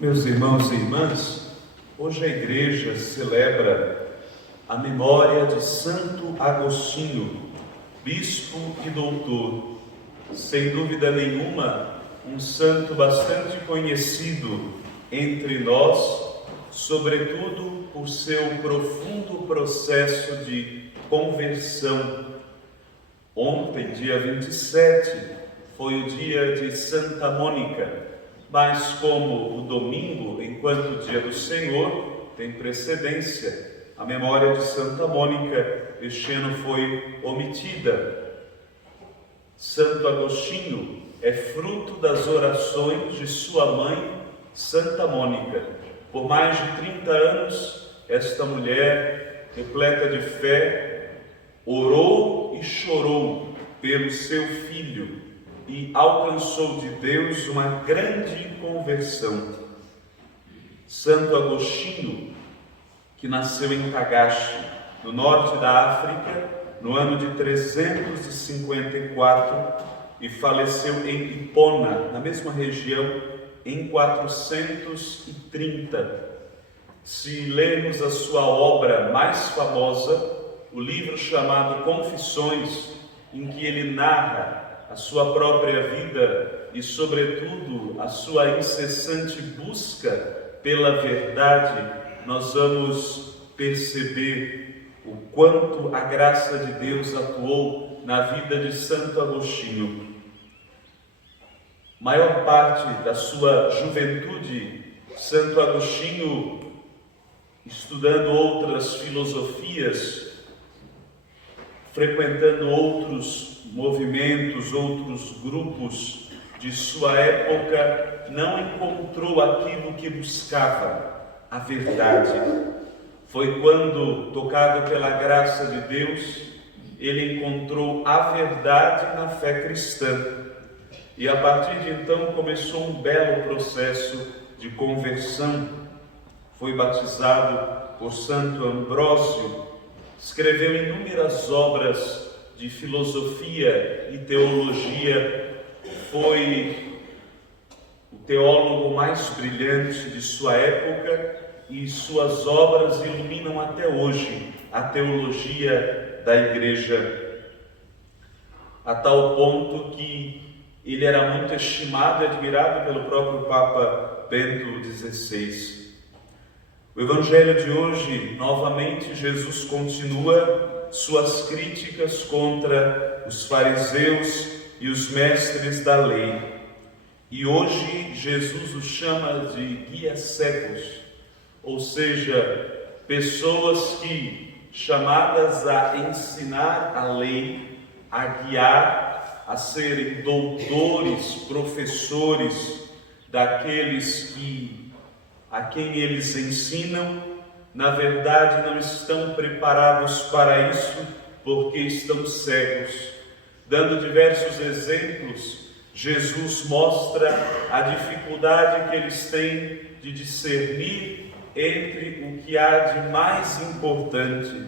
Meus irmãos e irmãs, hoje a Igreja celebra a memória de Santo Agostinho, bispo e doutor. Sem dúvida nenhuma, um santo bastante conhecido entre nós, sobretudo por seu profundo processo de conversão. Ontem, dia 27, foi o dia de Santa Mônica, mas como o domingo, enquanto dia do Senhor, tem precedência, a memória de Santa Mônica este ano foi omitida. Santo Agostinho é fruto das orações de sua mãe, Santa Mônica. Por mais de 30 anos, esta mulher, repleta de fé, orou e chorou pelo seu filho e alcançou de Deus uma grande conversão. Santo Agostinho, que nasceu em Tagaste, no norte da África, no ano de 354 e faleceu em Hipona, na mesma região, em 430. Se lermos a sua obra mais famosa, o livro chamado Confissões, em que ele narra a sua própria vida e, sobretudo, a sua incessante busca pela verdade, nós vamos perceber o quanto a graça de Deus atuou na vida de Santo Agostinho. Maior parte da sua juventude, Santo Agostinho, estudando outras filosofias, frequentando outros movimentos, outros grupos de sua época, não encontrou aquilo que buscava, a verdade. Foi quando, tocado pela graça de Deus, ele encontrou a verdade na fé cristã. E a partir de então começou um belo processo de conversão. Foi batizado por Santo Ambrósio, escreveu inúmeras obras de filosofia e teologia, foi o teólogo mais brilhante de sua época e suas obras iluminam até hoje a teologia da Igreja, a tal ponto que ele era muito estimado e admirado pelo próprio Papa Bento XVI. O Evangelho de hoje, novamente, Jesus continua suas críticas contra os fariseus e os mestres da lei. E hoje Jesus os chama de guias cegos, ou seja, pessoas que, chamadas a ensinar a lei, a guiar, a serem doutores, professores daqueles a quem eles ensinam, na verdade não estão preparados para isso porque estão cegos. Dando diversos exemplos, Jesus mostra a dificuldade que eles têm de discernir entre o que há de mais importante.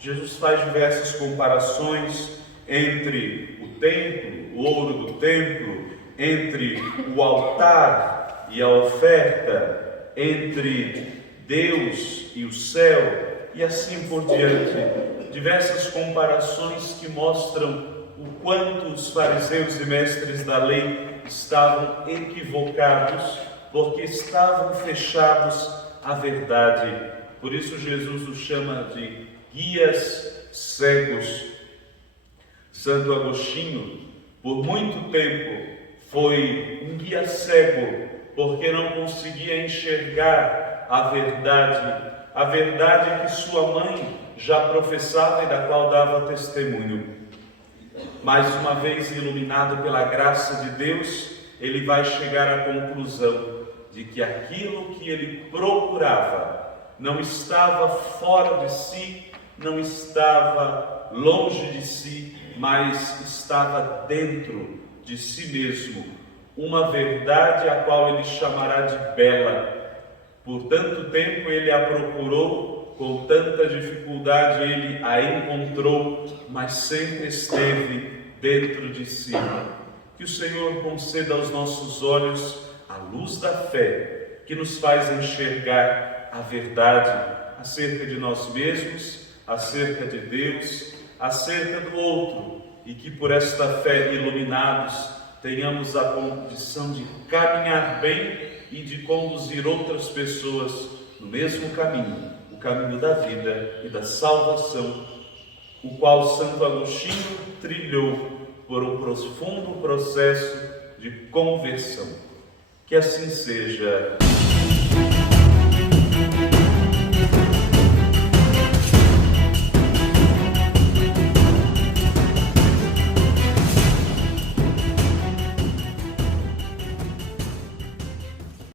Jesus faz diversas comparações entre o templo, o ouro do templo, entre o altar e a oferta, entre Deus e o céu, e assim por diante. Diversas comparações que mostram o quanto os fariseus e mestres da lei estavam equivocados, porque estavam fechados à verdade. Por isso Jesus os chama de guias cegos. Santo Agostinho, por muito tempo, foi um guia cego, porque não conseguia enxergar a verdade que sua mãe já professava e da qual dava testemunho. Mais uma vez iluminado pela graça de Deus, ele vai chegar à conclusão de que aquilo que ele procurava não estava fora de si, não estava longe de si, mas estava dentro de si mesmo. Uma verdade a qual ele chamará de bela. Por tanto tempo ele a procurou, com tanta dificuldade ele a encontrou, mas sempre esteve dentro de si. Que o Senhor conceda aos nossos olhos a luz da fé, que nos faz enxergar a verdade acerca de nós mesmos, acerca de Deus, acerca do outro, e que por esta fé, iluminados, tenhamos a condição de caminhar bem e de conduzir outras pessoas no mesmo caminho, o caminho da vida e da salvação, o qual Santo Agostinho trilhou por um profundo processo de conversão. Que assim seja.